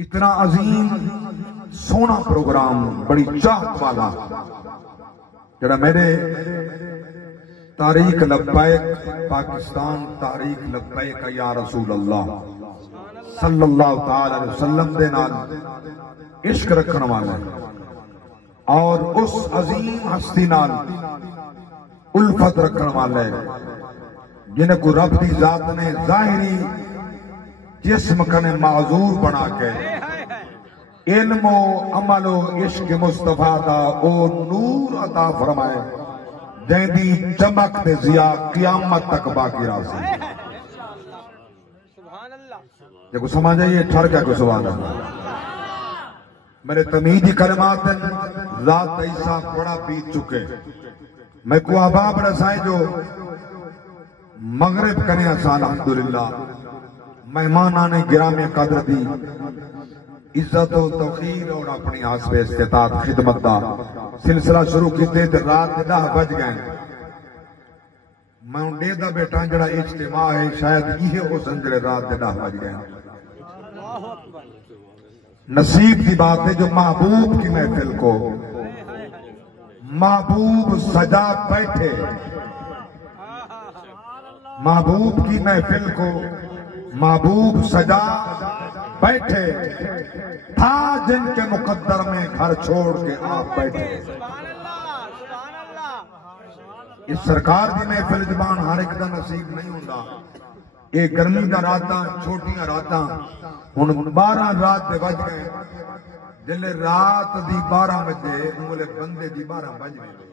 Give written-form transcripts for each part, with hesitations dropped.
اتنا عظیم سونا پروگرام بڑی چاہت والا جڑا میرے تاریخ لبیک پاکستان تاریخ لبیک یا رسول اللہ صلی اللہ تعالی علیہ وسلم دے نال عشق رکھن والا ہے اور اس عظیم ہستی نال الفت رکھن والا ہے جنہیں کو رب دی ذات نے ظاہری جسم کنے معذور بنا کے علم و عمل و عشق مصطفیٰ دا او نور عطا فرمائے جن دی چمک تے ضیاء قیامت تک باقی راضی یہ کو سمجھ آئیے ٹھر کیا کو سوال ہے میرے تمیدی کلمات ذات عیسیٰ بڑا بیت چکے میں کو احباب رسائیں جو مغرب کنے آسان الحمدللہ مہمانان گرامی قدر دی عزت و توقیر اور اپنی حسب استطاعت خدمت دا سلسلہ شروع کیتے تے رات 10 بج گئے میں انڈے دا بیٹا جڑا اجتماع ہے شاید یہ ہو سنجرے رات 10 بج گئے نصیب دی بات ہے جو محبوب کی محفل کو محبوب سجا بیٹھے محبوب کی محفل کو محبوب سجا بیٹھے تھا جن کے مقدر میں گھر چھوڑ کے آپ بیٹھے اس سرکار دی محفل زبان ہر ایک دا نصیب نہیں ہوندا یہ گرمی دا راتاں چھوٹیاں راتاں ہن 12 رات دے وج گئے جلے رات دی 12 بجے مولے بندے دی 12 بج گئے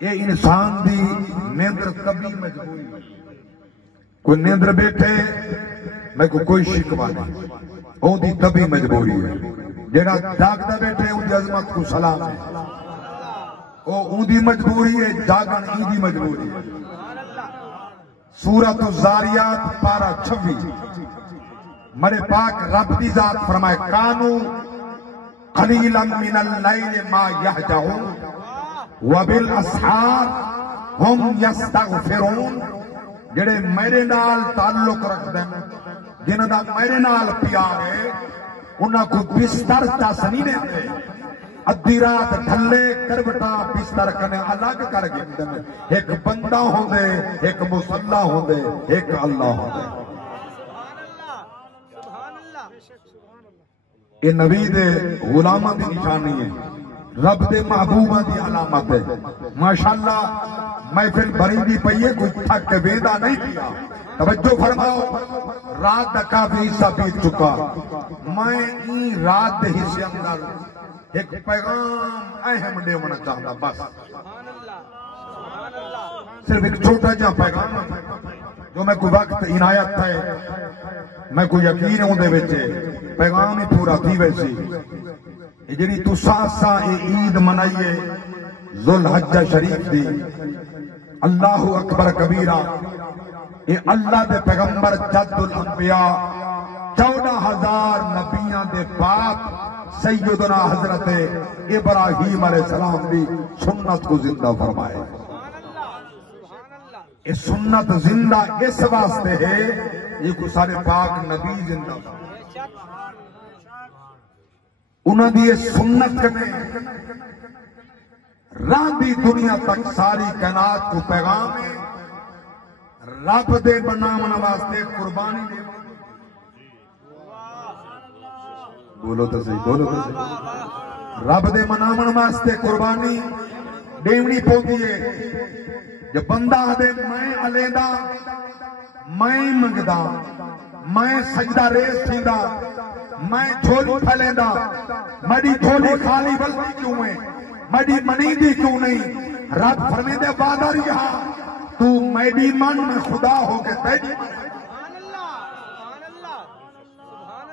یہ انسان دی نیندر کبھی مجبوری کوئی نیندر بیٹھے میں کوئی شکوا نہیں او دی تبھی مجبوری ہے جیڑا جاگتا بیٹھے ان دی عظمت کو سلام ہے او ان دی مجبوری ہے جاگن ان دی مجبوری ہے سورۃ الزاریات پارہ 26 مرے پاک رب دی ذات فرمائے کانو قلیلا من اللیل ما یہجعون وبالاسحار ہم یستغفرون جڑے میرے نال تعلق رکھ دیں جنہاں دا میرے نال پیار ہے انہاں کو بستر چاس نہیں دے ادھی رات ڈھلے کروٹا بستر کنے الگ کر کے ایک بندہ ہوندے ایک مصلی ہوندے ایک اللہ ہوندے یہ نبی دے غلاماں دی نشانی ہے رب دے محبوبہ دی علامت ہے ماشاءاللہ محفل بھری دی پئیے کوئی تھک کے ویدہ نہیں کیا توجہ فرماؤ رات دا کافی حصہ بیت چکا میں این رات دے حصے اندر ایک پیغام اہم دیونا چاہتا بس صرف ایک چھوٹا جہاں پیغام جو میں کوئی وقت عنایت ہے میں کوئی یقین ہوں دے بیچے پیغام ہی پورا تھی ویسی جنہی تو ساسا عید منائیے ذوالحجہ شریف دی اللہ اکبر کبیرہ یہ اللہ دے پیغمبر جد الانبیاء 14,000 نبیاں دے باپ سیدنا حضرت ابراہیم علیہ السلام دی سنت کو زندہ فرمائے یہ سنت زندہ اس واسطے ہے یہ کو سارے پاک نبی زندہ انہوں نے یہ سنت کرنے راہ دی دنیا تک ساری کائنات کو پیغام ہے رب دے بنامن واسطے قربانی دے بولو تو صحیح بولو تو صحیح رب دے منامن واسطے قربانی دیونی پوندی ہے جب بندہ دے میں علیدہ میں منگدہ میں سجدہ ریس تھیندہ میں جھولی پھلیندہ میری جھولی خالی بلدی کیوں ہے میری منیدی کیوں نہیں رب فرمیدے وعدہ رہا تو میری من میں خدا ہو کے تیری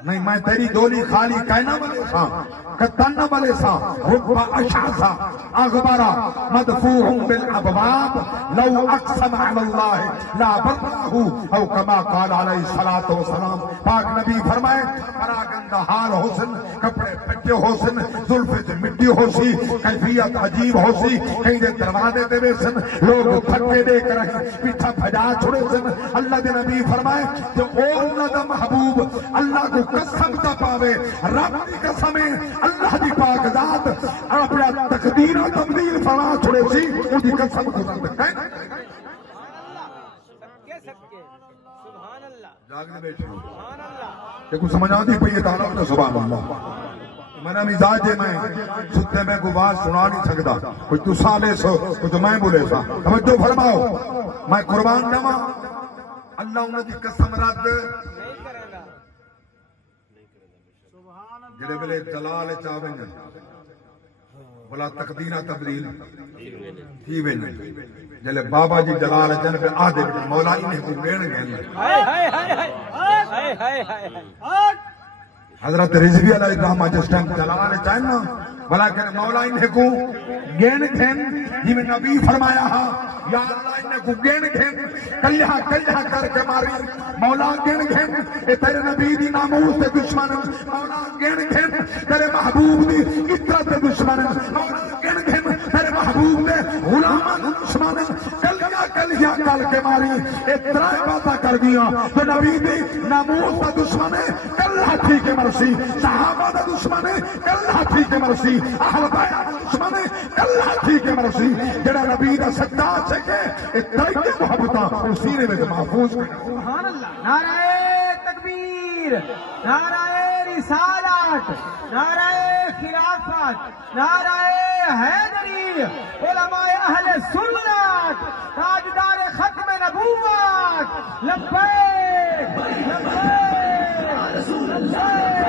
نہیں میں تیری جھولی خالی کہنا والے سا کتنا والے سا ربا اشعثا اغبرا مدفوع بالابواب لو اقسم علی اللہ لا برہو او کما قال علیہ الصلوۃ والسلام پاک نبی فرمائے پراگندہ حال حسن کپڑے پچے ہو سن زلفے تے مٹی ہو سی کیفیت عجیب ہو سی کہیں دے دروازے تے وے سن لوگ تھکے دے کر پیچھا بھجا چھڑے سن اللہ دے نبی فرمائے کہ او انہاں دا محبوب اللہ کو قسم تا پاوے رب دی قسم اللہ دی پاک ذات اپنا تقدیر و تبدیل فرما چھڑے سی ان دی قسم کو سکتے ہیں جاگنے بیٹھے ہو کہ کچھ سمجھا دی پئی تعالیٰ تو سبحان اللہ میں نے مزاج ہے میں ستے میں کو بات سنا نہیں سکتا کچھ تو سالے سو کچھ میں بولے سا توجہ فرماؤ میں قربان جاواں اللہ انہاں دی قسم رد جڑے ویلے جلال چاویں بلا تقدیر تبدیل تھی ویندے جلے بابا جی جلال جن پہ آدھے مولا انہیں کو مین گئے حضرت رضوی علیہ الرحمہ جس ٹائم جلال چاہنا بلیکن مولا انہیں کو گین کھین جی میں نبی فرمایا ہاں یا اللہ انہیں کو گین کھین کلیہ کر کے ماری مولا گین کھین اے تیرے نبی دی ناموس تے دشمن مولا گین کھین تیرے محبوب دی عطرت تے دشمن مولا گین کھین تیرے محبوب دے غلامان دشمن کلیہ کر کے ماری اے ترائے باتاں کر دیا تو نبی دی ناموس تے دشمن کلہ تھی کے مرسی صحابہ دا دشمن کلہ تھی کے مرسی اہل بیت دشمن کلہ تھی کے مرسی جڑا نبی دا سجدہ چھکے اترائی محبتہ سینے میں محفوظ سبحان اللہ نعرہ تکبیر نعرہ رسالت نعرہ خلافت نعرہ حیدری علماء اہل سنت تاجدار ختم نبوت لبیک لبیک یا رسول اللہ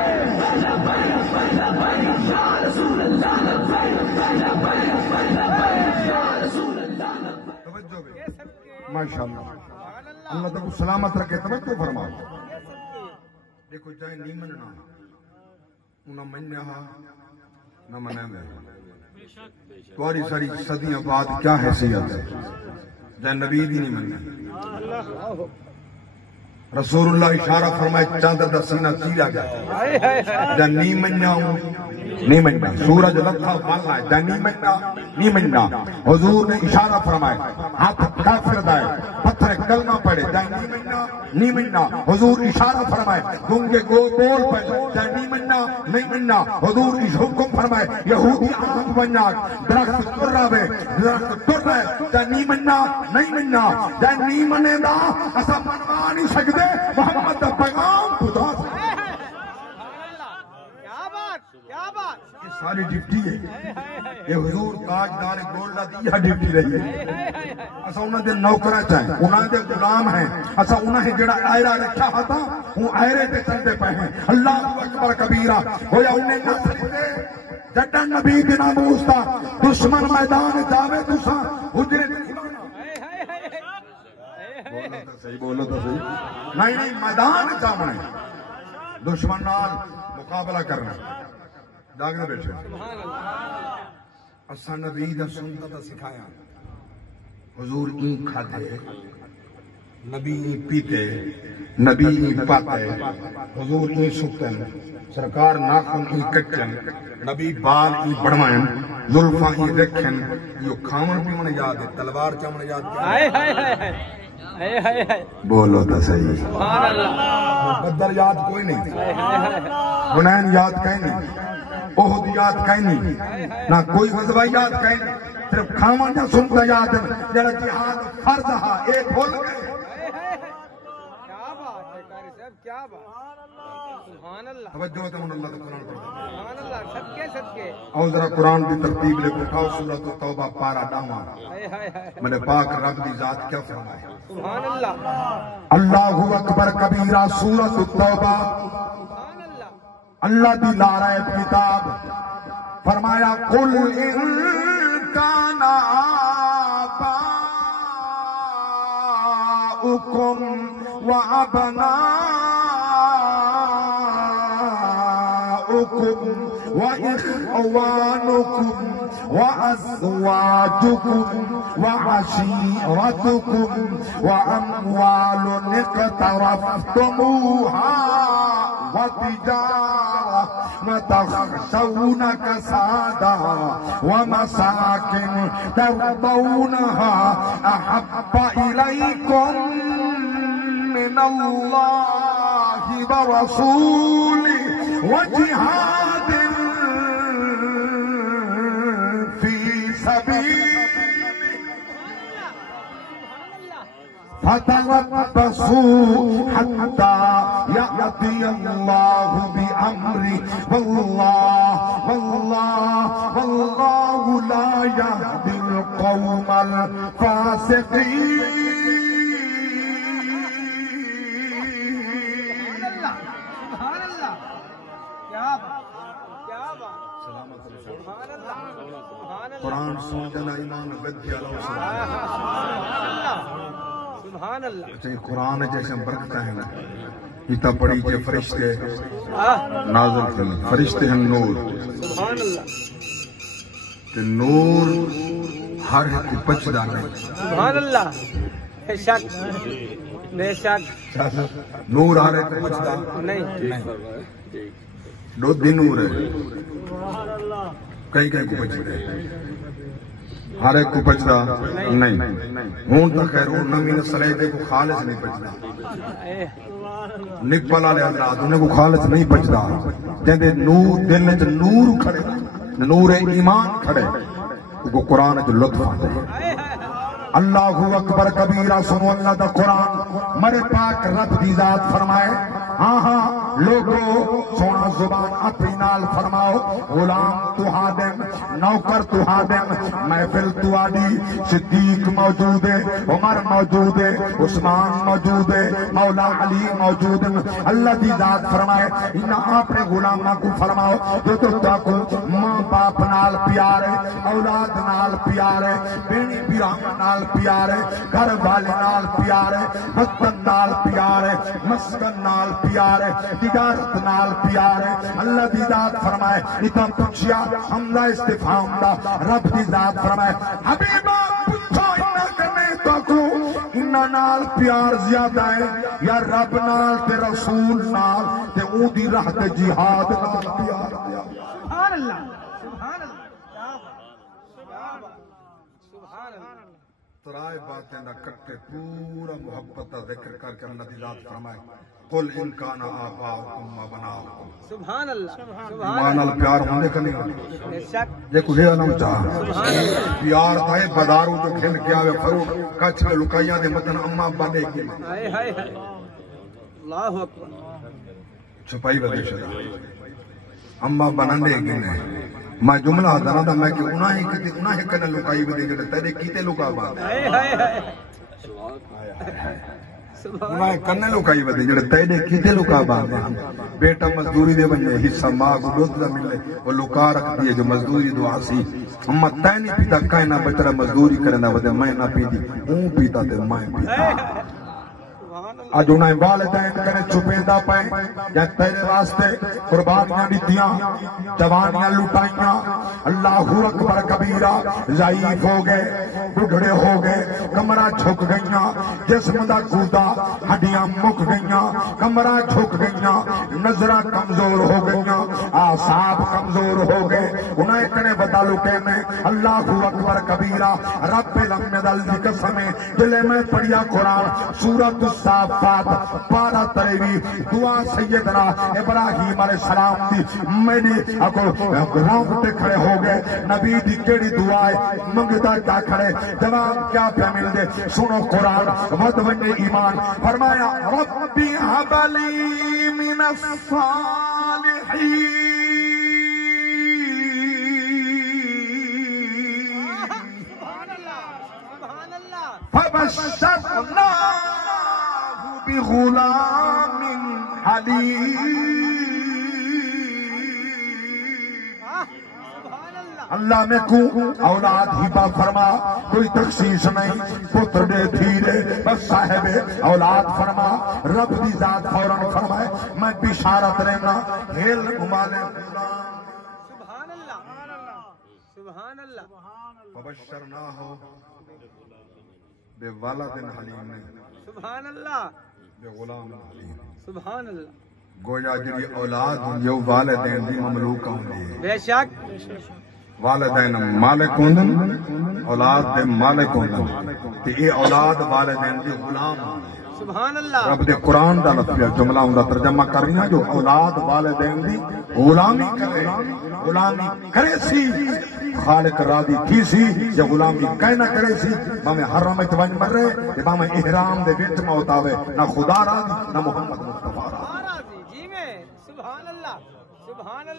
ماشاءاللہ اللہ تک سلامت رکھے توجہ فرما دیکھو چاہے نہیں مننا انہاں منیا نہ منیں گے تمہاری ساری صدیاں بعد کیا حیثیت ہے جائے نبی دی نہیں مننا رسول اللہ اشارہ فرمائے چاندر دا سینہ چیرا گیا جائے نہیں منیا ہوں نہیں مننا سورج لکھا بالنا ہے جائے نہیں مننا حضور نے اشارہ فرمائے ہاتھ کافر دائے پتھر کلمہ پڑے جائے نہیں مننا حضور اشارہ فرمائے گنگے بول پہ جائے نہیں مننا حضور حکم فرمائے یہودی آنکھ بنیاک درخت تر رہے درخت تر رہے جائے نہیں مننا جائے نہیں منے دا اسا منوا نہیں سکتے محمد دا پیغام خدا سے یہ ساری ڈپٹی ہے یہ حضور تاجدار گولڈا دی یہ ڈپٹی رہی ہے اسا انہاں دے نوکراں چاہیں انہاں دے غلام ہیں اسا انہاں جڑا آئرہ رکھا ہوتا وہ آئرے تے چلتے پہ ہیں اللہ اکبر کبیرہ ہویا انہیں نہ سکتے جٹا نبی دی ناموس تا دشمن میدان جاوے تساں حجرے بولو تو صحیح نہیں میدان سامنے دشمن نال مقابلہ کرنا جاگنے بیٹھے اسا نبی دا سنتا تا سکھایا حضور این کھاتے نبی این پیتے نبی این پاتے حضور این سکتن سرکار ناخن این کچن نبی بال این بڑھوائن ظلفاں این رکھن یہ کھامن بھی من یاد ہے تلوار چامن یاد کیا بولو تو صحیح بدر یاد کوئی نہیں حنین یاد کہیں نہیں احد یاد کہیں نہیں نہ کوئی غزوہ یاد کہیں نہیں صرف کھاما نہ سنتا یاد ہے جڑا جہاد فرض ہا ایک بھول گئے کیا بات ہے قاری صاحب کیا بات سبحان اللہ توجہ تمن اللہ کا قرآن پڑھتا سبحان اللہ صدقے صدقے اور ذرا قرآن دی ترتیب لے اٹھاؤ سورۃ التوبہ پارہ ڈاواں میں پاک رب دی ذات کیا فرمایا سبحان اللہ اللہ اکبر کبیرہ سورۃ التوبہ سبحان اللہ اللہ دی لارہ کتاب فرمایا قل ان کان آباؤکم وابناؤکم واخوانکم وازواجکم وعشیرتکم واموال اقترفتموها وتجارة وتخشون كسادا ومساكن ترضونها أحب إليكم من الله ورسوله وجهاد في سبيله فتربصوا حتى يأتي الله بأمره والله لا يهدي القوم الفاسقين. قرآن سمجھنا ایمان ودیا لو سبحان اللہ. قرآن جیسے برکتہ ہیں جیتا پڑھی جے فرشتے نازل کریں. فرشتے ہیں نور. سبحان اللہ. تے نور ہر ایک پچ دانے. سبحان اللہ. بے شک بے شک. نور ہر ایک پچ دانے نہیں. دو دن نور ہے. کئی کئی کو پچ دے ہر ایک کو پچدا نہیں. ہون تا خیر وہ نمی نسلے دے کو خالص نہیں پچدا. نپل والے حضرات انہیں کو خالص نہیں پچدا. جندے نور دل وچ نور کھڑے نور ایمان کھڑے کو قرآن جو لطف آتا ہے. اللہ اکبر کبیرہ. سنو اللہ دا قرآن مرے پاک رب دی ذات فرمائے. ہاں لوگو سونا زبان اپنی نال فرماؤ. غلام تو ہادم نوکر تو ہادم محفل تو آدی. صدیق موجود ہے عمر موجود ہے عثمان موجود ہے مولا علی موجود ہے. اللہ دی ذات فرمائے انہاں اپنے غلاماں کو فرماؤ جو تو تاکو ماں باپ نال پیار ہے اولاد نال پیار ہے بینی بیران نال پیار ہے گھر والے نال پیار ہے وطن نال پیار ہے مسکن نال پیار ہے تجارت نال پیار ہے. اللہ دی ذات فرمائے اتنا پوچھیا حملہ استفہام دا. رب دی ذات فرمائے حبیبہ پوچھو انہاں کرنے تو کو انہاں نال پیار زیادہ ہے یا رب نال تے رسول نال تے اون دی راہ تے جہاد نال پیار. سبحان اللہ. سبحان اللہ. سبحان اللہ. ترائے باتیں نہ کٹے پورا محبت کا ذکر کر کے اللہ دی ذات فرمائے قل ان کان آباؤکم و ابناؤکم. سبحان اللہ. ایمان ال پیار ہونے کا نہیں بے شک. یہ کچھ ہے نہ چاہ پیار تھا بازاروں جو کھل کے آوے فروٹ کچھ میں لکائیاں دے متن اما ابا دے کے ہائے ہائے ہائے. اللہ اکبر. چھپائی بدے شدہ اما ابا نہ دے گی نہیں. میں جملہ دارا دا میں کہ انہاں ہی کنے لکائی بدے جڑے تیرے کیتے لکا بات ہائے ہائے ہائے. انہاں کنے لکائی بدے جڑے تیرے کیتے لکا بات. بیٹا مزدوری دے بنجے حصہ ماں کو دوست دا ملے وہ لکا رکھ دیئے جو مزدوری دعا سی. اما تے نہیں پیتا کائیں نہ بچرا مزدوری کرنا ودے میں نہ پیتی اون پیتا تے میں پیتا. آج انہیں والدین کرے چھپیندہ پائیں یا تیرے واسطے قربانیاں دیتیاں جوانیاں لٹائیاں. اللہ اکبر کبیرہ. ضعیف ہو گئے بڑھڑے ہو گئے کمرہ جھک گئیاں جسم دا گودا ہڈیاں مک گئیاں کمرہ جھک گئیاں نظرہ کمزور ہو گئیاں اعصاب کمزور ہو گئے. انہیں کنے بتا لکے میں اللہ اکبر کبیرہ. رب العالمین دی قسم دلے میں پڑھیا قرآن سورۃ الصافات پارہ 23 دعا سیدنا ابراہیم علیہ السلام دی میری اکو رونگٹے کھڑے ہو گئے. نبی دی کیڑی دعا ہے منگتا کیا کھڑے جواب کیا پہ مل دے. سنو قرآن ود وجہ ایمان فرمایا ربی حب لی من الصالحین. فبشرناه بغلام حلیم. اللہ میں کو اولاد ہبا فرما کوئی تخصیص نہیں پتر دے دھیرے بس صاحب اولاد فرما. رب دی ذات فوراً فرمائے میں بشارت رہنا ہیل امالے. سبحان اللہ. سبحان اللہ. فبشرناه بے والد حلیم نہیں سبحان اللہ. بے غلام حلیم. سبحان اللہ. گویا جی اولاد ہوں یہ والدین دی مملوک ہوں دی بے شک والدین مالک ہوں اولاد دے مالک ہوں تے یہ اولاد والدین دی غلام ہوں سبحان اللہ رب دے قرآن دا لفظ جملہ ہوں دا ترجمہ کر رہی ہیں جو اولاد والدین دی غلامی کرے سی خالق راضی کی سی یا غلامی کہنا کرے سی میں حرم اتوانج مر رہے کہ میں احرام دے بیت موت آوے نہ خدا راضی نہ محمد مصطفیٰ راضی جی میں سبحان اللہ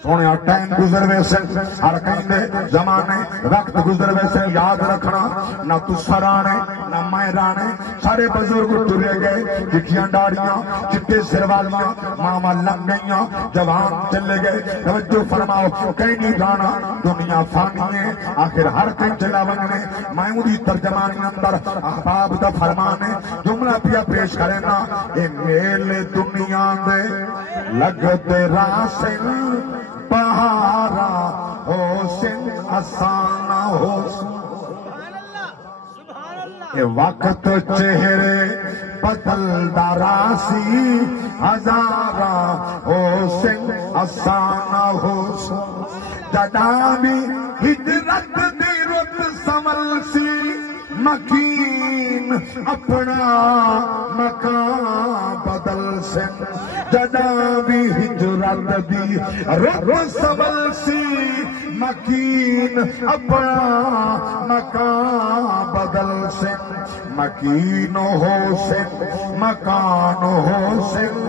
سونے ٹائم گزر ویسے ہر کہیں دے زمانے وقت گزر ویسے یاد رکھنا نہ تو سرانے نہ میں رانے سارے بزرگ ٹرے گئے چٹیاں ڈاڑیاں چٹے سروالیاں ماما لگ گئیاں جوان چلے گئے توجہ فرماؤ کہیں نہیں جانا دنیا فانی ہے آخر ہر کہیں چلا بننے میں انہی ترجمانی اندر احباب دا فرمانے جملہ پیا پیش کرنا اے میل دنیا دے لگتے راسن پہارا حسن آسانہ حسن اے وقت چہرے بدل دراسی ہزارہ حسن آسانہ حسن جدامی ہجرت دی رت سمل سی مکین اپنا مکان بدل سن جدا بھی ہجرت دی رت سبل سی مکین اپنا مکان بدل سن مکین ہو سن مکان ہو سن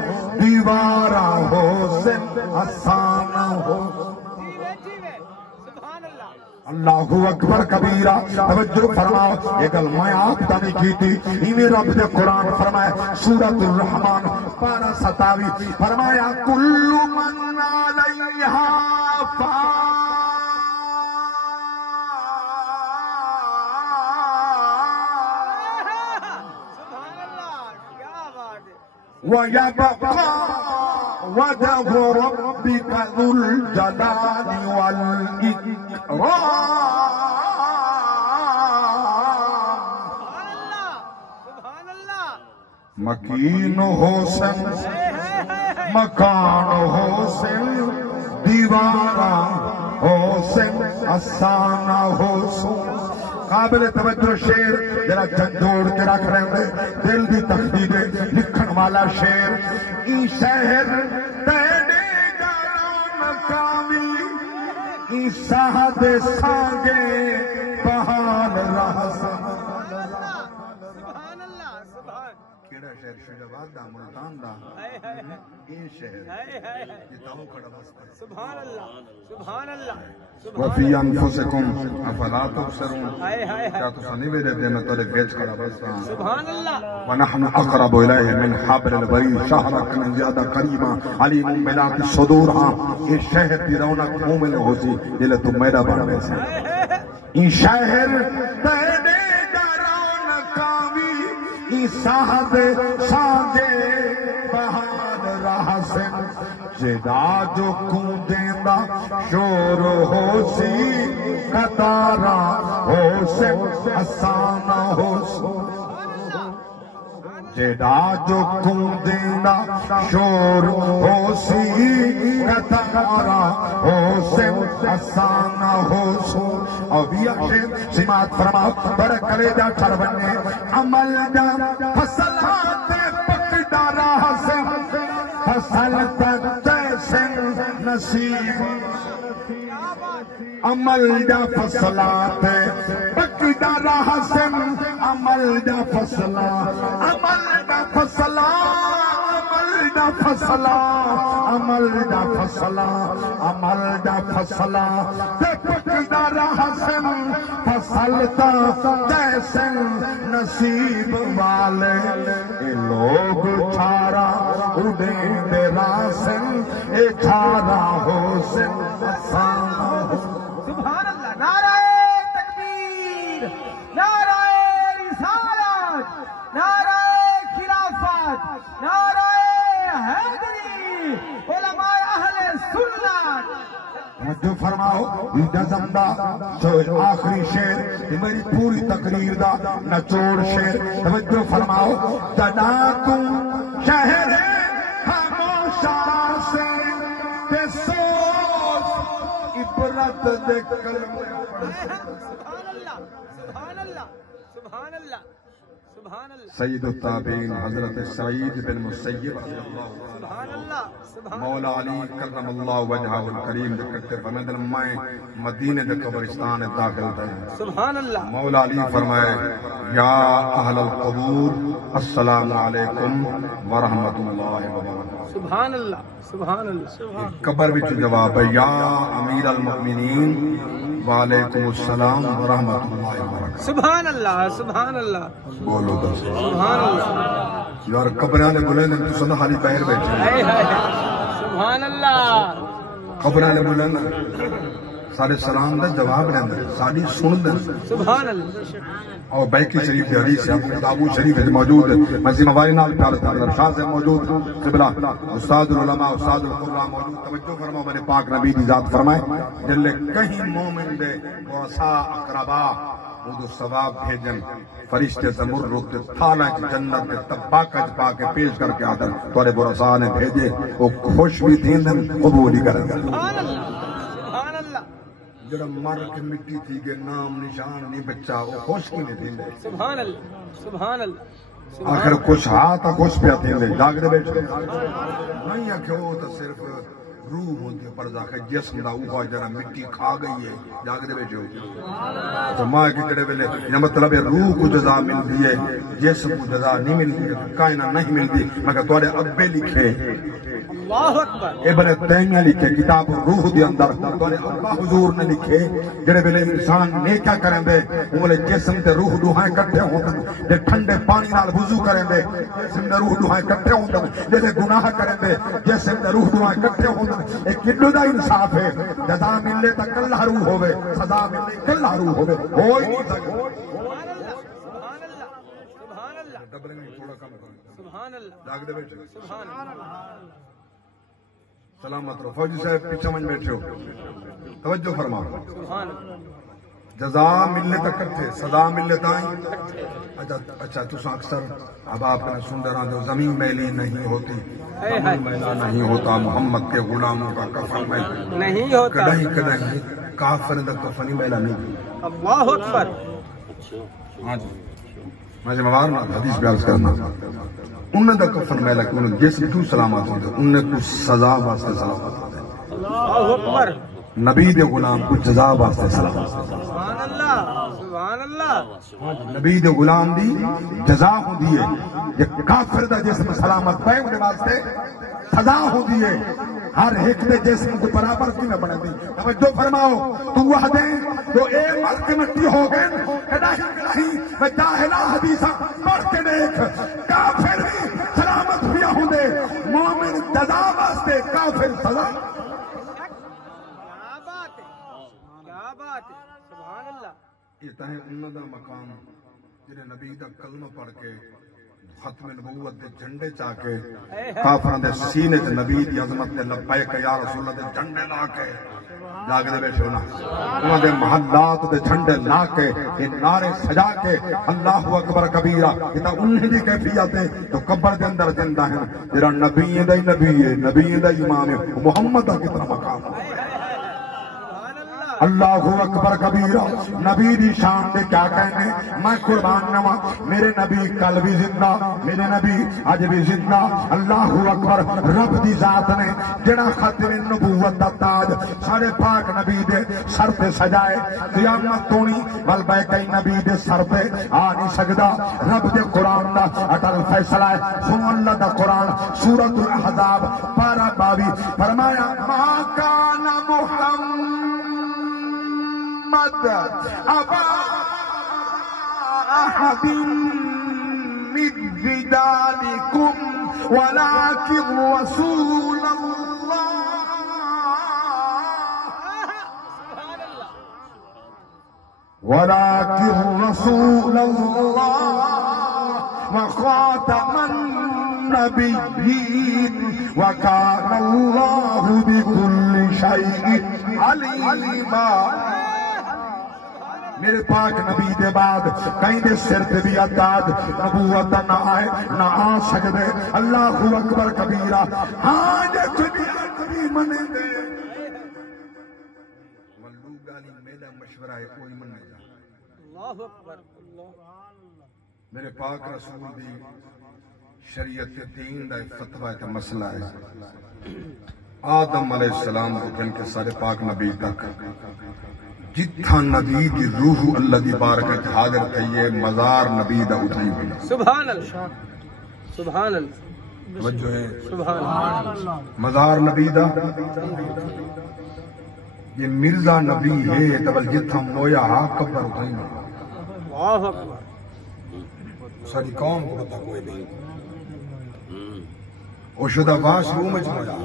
دیوارہ ہو سن آسان ہو اللہ اکبر کبیرہ توجہ فرماؤ یہ گل میں آپ تانی کی تھی ایمی رب دے قرآن فرمایا سورۃ الرحمن پارہ 27 فرمایا کل من علیہا فان وَيَبْقَى وَجْهُ رَبِّكَ ذُو الْجَلَالِ وَالْإِكْرَامِ مکین حسن مکان حسن دیوارہ حسن آسانہ حسن قابل توجہ شیر جرا جھنجھوڑ کے رکھ رہے ہیں دل دی تخدید لکھن والا شیر ای شہر تینے جانو مقامی ای ساہد سانگے بہان رہسن کیڑا شہر شجاباد دا ملتان دا این شہر جتاؤں کھڑا بستا سبحان اللہ سبحان اللہ وفی انفسکم افلا تبصرون کیا تو سنی بھی دیتے میں تولے بیچ کھڑا بستا سبحان اللہ ونحن اقرب الیہ من حبل الورید شہرک من زیادہ قریبا علیم ملاک صدور ہاں یہ شہر کی رونق مومن ہو سی جلے تم میرا بڑھنے سے یہ شہر تینے کا رونق آوی یہ صاحب سانگے بہان رہا سن جدا جو کون دیندہ شور ہو سی قطارہ ہو سن آسانہ ہو سی جدا جو کون دیندہ شور ہو سی قطارہ ہو سن آسانہ ہو سی اور بھی اکشن سمات فرماؤ بڑا کلیدہ چھڑبنے عمل دا فصلات پکڑا رہا سن فصل تک سن نصیب عمل دا فصلات پکڑا رہا سن عمل دا فصلات عمل دا فصلات عمل دا فصلات عمل دا فصلات عمل دا فصلات پکڑا رہا سن فصل تک سن نصیب والے اے لوگ چھارا اڑیں دے راسن اے چھارا ہو سن آسان سبحان اللہ نعرہ تکبیر نعرہ رسالت نعرہ خلافت نعرہ حیدری علماء اہل سنت جو فرماؤ یہ زندہ جو آخری شعر یہ میری پوری تقریر دا نچوڑ شعر توجہ فرماؤ جدا تم شہر خاموشہ عبرت دے کلمے سبحان اللہ سبحان اللہ سبحان اللہ سبحان اللہ سید التابعین حضرت سعید بن مسیب رضی اللہ سبحان اللہ سبحان مولا علی کرم اللہ وجہہ الکریم دے کرتے فرمائے میں مدینے دے قبرستان داخل تھے سبحان اللہ مولا علی فرمائے یا اہل القبور السلام علیکم ورحمت اللہ وبرکاتہ سبحان اللہ سبحان اللہ قبر وچ جواب ہے یا امیر المؤمنین وعلیکم السلام ورحمت اللہ وبرکاتہ سبحان اللہ سبحان اللہ بولو دس سبحان اللہ یار قبراں دے بلند تو سن حالی پیر بیٹھے ہائے ہائے سبحان اللہ قبراں دے بلند سارے سلام دا جواب لیندے ساری سن دے سبحان اللہ اور بیکی شریف دے حدیث ہے ابو شریف ہے موجود ہے مسجد مبارک نال پیار تھا شاہ سے موجود قبلہ استاد العلماء استاد القراء موجود توجہ فرماؤ میں نے پاک نبی دی ذات فرمائے جلے کہیں مومن دے ورثاء اقربا وہ ثواب بھیجن فرشتے زمر رکھ تھالا کی جنت کے تباکہ پا کے پیش کر کے آدر تورے ورثاء نے بھیجے وہ خوش بھی تھیں دن قبول ہی کریں گے سبحان اللہ سبحان اللہ جڑا مر کے مٹی تھی کہ نام نشان نہیں بچہ وہ خوش کی نہیں تھی سبحان اللہ سبحان اللہ آخر کچھ ہاتھ خوش پہ تھی جاگرے بیٹھے نہیں آخو تو صرف روح ہوتی پر جاکے جسم دا اوہا جرا مٹی کھا گئی ہے جاگرے بیٹھے ہو تو ماں کی کڑے ویلے یہ مطلب ہے روح کو جزا ملتی ہے جسم کو جزا نہیں ملتی کائنہ نہیں ملتی مگر تمہارے ابے لکھے اللہ اکبر ابن تیمیہ لکھے کتاب روح دے اندر تمہارے ابا حضور نے لکھے جڑے ویلے انسان نیکا کریں دے انہوں جسم تے روح دوہائیں کٹھے ہوندے جے ٹھنڈے پانی نال وضو کریں دے جسم تے روح دوہائیں کٹھے ہوندے جیسے گناہ کریں دے جسم تے روح دوہائیں کٹھے ہوندے ایک کلو دا انصاف ہے جزا ملے تا کلہ روح ہوئے سزا ملے کلہ روح ہوئے ہوئی نہیں سکے سبحان اللہ سبحان اللہ سبحان اللہ ڈبلنگ میں تھوڑا کم کریں سبحان اللہ جاگ دے بیٹھے سبحان اللہ سلامت رہو فوجی صاحب پیچھے من بیٹھے ہو توجہ فرماؤ سبحان اللہ جزا ملنے تک کٹھے سزا ملنے تائیں اچھا تو اکثر اب آپ نے سن رہا جو زمین میلی نہیں ہوتی زمین میلا نہیں ہوتا محمد کے غلاموں کا کفن میلا نہیں ہوتا کدہیں کدہیں کافر دا کفن ہی میلا نہیں اللہ اکبر ہاں جی میں موار نہ حدیث بیان کرنا انہیں دا کفن میلا کہ انہیں جسم کیوں سلامت ہوتے انہیں کچھ سزا واسطے سلامت ہوتے اللہ اکبر نبی دے غلام کچھ جزا واسطے سلامت سبحان اللہ سبحان اللہ نبی دے غلام دی جزا ہوندی ہے یہ کافر دا جسم سلامت پہ انہیں واسطے سزا ہوندی ہے ہر ایک دے جسم کو برابر کی میں بنے دی توجہ فرماؤ تو وحدے تو اے ملک مٹی ہو گئے کداہی کداہی میں جاہلہ حدیثہ پڑھ کے دیکھ کافر بھی سلامت بھی ہوندے مومن جزا واسطے کافر سزا کیا بات ہے سبحان اللہ یہ تہیں انہوں دا مقام جنہیں نبی دا کلمہ پڑھ کے ختم نبوت دے جھنڈے چاہ کے کافران دے سینے دے نبی دی عظمت دے لبیک یا رسول اللہ دے جھنڈے لا کے جاگ دے بیٹھے ہونا انہوں دے محلات دے جھنڈے لا کے یہ نعرے سجا کے اللہ اکبر کبیرہ یہ تا انہیں دی کیفیت ہے تو قبر دے اندر زندہ ہیں جرا نبی دا امام ہے محمد دا کتنا مقام ہے اللہ اکبر کبیرہ نبی دی شان دے کیا کہنے میں قربان نوا میرے نبی کل بھی زندہ میرے نبی آج بھی زندہ اللہ اکبر رب دی ذات نے جڑا ختم نبوت دا تاج سارے پاک نبی دے سر پہ سجائے قیامت تونی بلبے کئی نبی دے سر پہ آ نہیں سکدا رب دے قرآن دا اٹل فیصلہ ہے سن اللہ دا قرآن سورۃ الاحزاب 12-22 فرمایا ما کان أبا أحد من رجالكم ولكن رسول الله وخاتم النبيين وكان الله بكل شيء عليما میرے پاک نبی دے بعد کہیں دے سر تے بھی تاج نبوت نہ آئے نہ آ سکدے اللہ اکبر کبیرہ ہاں جے دنیا کبھی منے دے گالی میرا مشورہ ہے کوئی من نہیں جا اللہ اکبر اللہ میرے پاک رسول دی شریعت دین دا فتوہ ہے مسئلہ ہے آدم علیہ السلام کو کن کے سارے پاک نبی تک جتھا نبی دی روح اللہ دی بارکت حاضر تھی یہ مزار نبی دا اٹھائی ہوئی سبحان اللہ سبحان اللہ توجہ ہے سبحان اللہ مزار نبی دا یہ مرزا نبی ہے تبل جتھا مویا قبر اٹھائی ہوئی اللہ اکبر ساری قوم کو پتہ کوئی نہیں وہ شدہ واش روم اچ مویا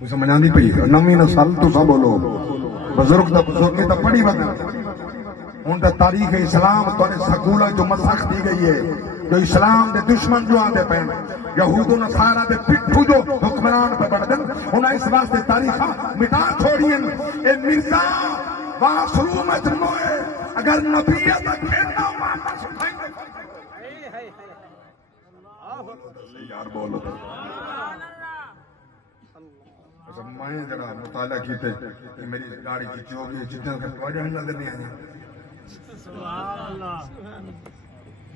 وہ سمجھا نہیں پئی نمی نسل تو سب بولو بزرگ دا بزرگی تا پڑھی بدن ان دا تاریخ اسلام تو سکولہ جو مسخ دی گئی ہے جو اسلام دے دشمن جو آدھے پہن یہود و نصارہ دے پٹھو جو حکمران پہ بڑھ دن انہاں اس واسطے تاریخہ مٹا چھوڑین اے مرزا واش روم اچ موئے اگر نبیت کھیلنا واپس اٹھائیں گے یار بولو میں جڑا مطالعہ کیتے کہ میری داڑھی کی چوگی چٹیاں کر وجہ نظر نہیں آیا سبحان اللہ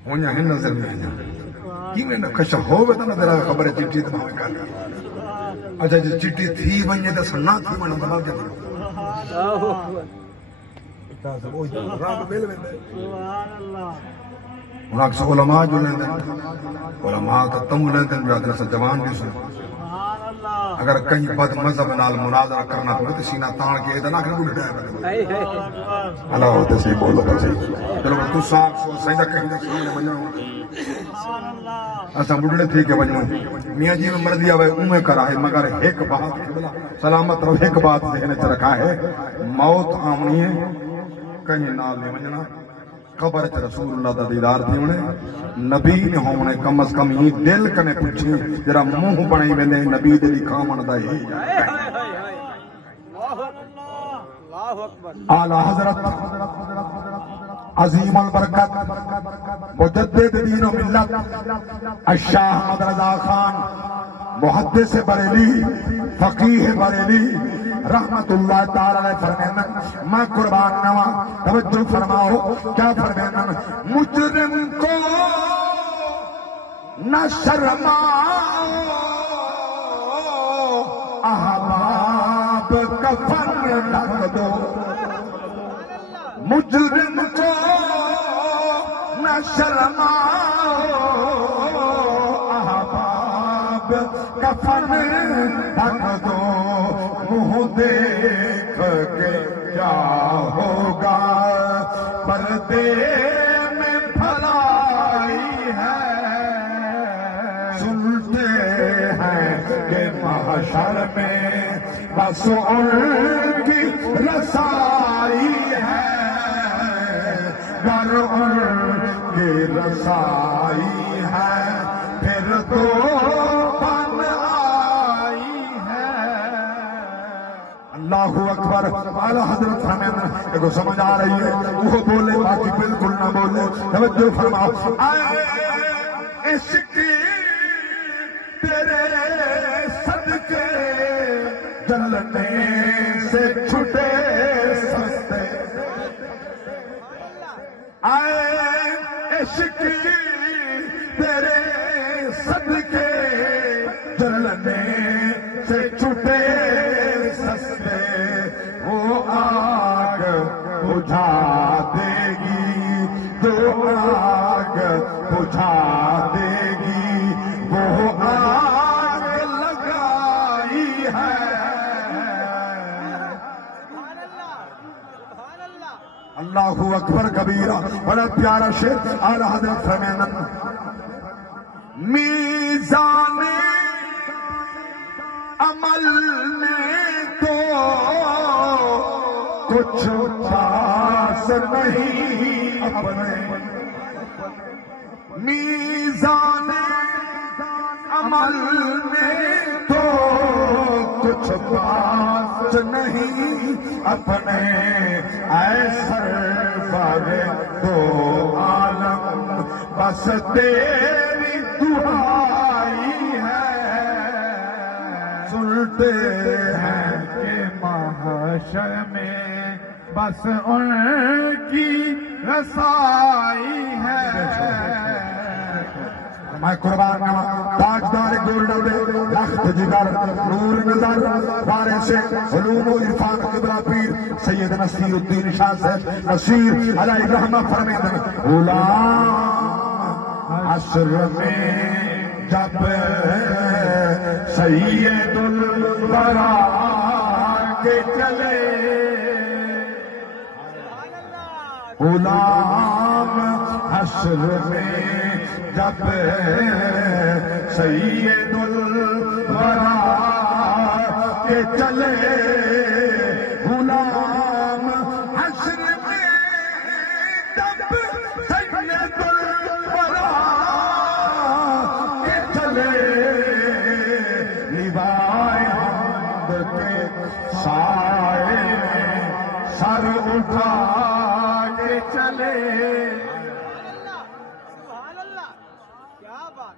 ہونیا ہے نظر نہیں آیا کی میں کشا ہووے تے نظر خبر ہے چٹی تے میں کر اچھا جی چٹی تھی ونجے تے سنا تھی من بنا کے اللہ اکبر تاسو وہ رب مل ویندے سبحان اللہ انہاں سے علماء جو لیندے علماء کا تم لیندے برادر سے جوان بھی سن اگر کہیں بد مذہب نال مناظرہ کرنا پڑے تو سینہ تان کے ادنا کر بڑھتا ہے اللہ ہوتے سے بولو بس چلو تو صاحب سو سیدہ کہیں نہ سینے بناؤ ایسا بڑھلے تھے کہ بناؤ میاں جی میں مردی آوے امیں کرا ہے مگر ایک بات سلامت رہو ایک بات ذہن چ رکھا ہے موت آمنی ہے کہیں نال نہیں بننا قبر چ رسول اللہ دا دیدار تھی انہیں نبی نے ہونے کم از کم ہی دل کنے پوچھی جرا منہ بنائی میں نے نبی دے دی کامن دا ہی اعلی حضرت عظیم البرکت مجدد دین و ملت الشاہ احمد رضا خان محدث بریلی فقیہ بریلی رحمت اللہ تعالی علیہ فرمائیں میں قربان نوا توجہ فرماؤ کیا فرمائیں مجرم کو نہ شرماؤ احباب کفن ڈھک دو مجرم کو نہ شرماؤ احباب کفن ڈھک دو منہ دیکھ کے کیا ہوگا پردے میں بھلائی ہے سنتے ہیں کہ محشر میں بس ان کی رسائی ہے گر ان کی رسائی ہے پھر تو اللہ اکبر اعلی حضرت فرمایا ایک سمجھ آ رہی ہے وہ بولے باقی بالکل نہ بولے توجہ فرماؤ عشق تیرے صدقے جلنے سے چھٹے سستے عشق تیرے صدقے جلنے سے چھٹے وہ آگ بجھا دے گی جو آگ بجھا دے گی وہ آگ لگائی ہے اللہ اکبر کبیرہ بڑا پیارا شعر اعلی حضرت فرمائیں میزان عمل میں تو کچھ خاص نہیں اپنے میزان عمل میں تو کچھ خاص نہیں اپنے ایسر بارے تو عالم بس تیری دعائی ہے سن جانتے ہیں کہ محشر میں بس ان کی رسائی ہے. میں قربان تاجدار گولڈن لخت جگر نور نظر وارث علوم و عرفان قبلہ پیر سید نصیر الدین شاہ صاحب نصیر علیہ رحمہ فرمیدن غلام عصر میں جب سید الورا کے چلے غلام عصر میں جب سید الورا کے چلے غلام حشر میں جب سید الورا کے چلے لیوائے حمد کے سائے میں سر اٹھا کے چلے.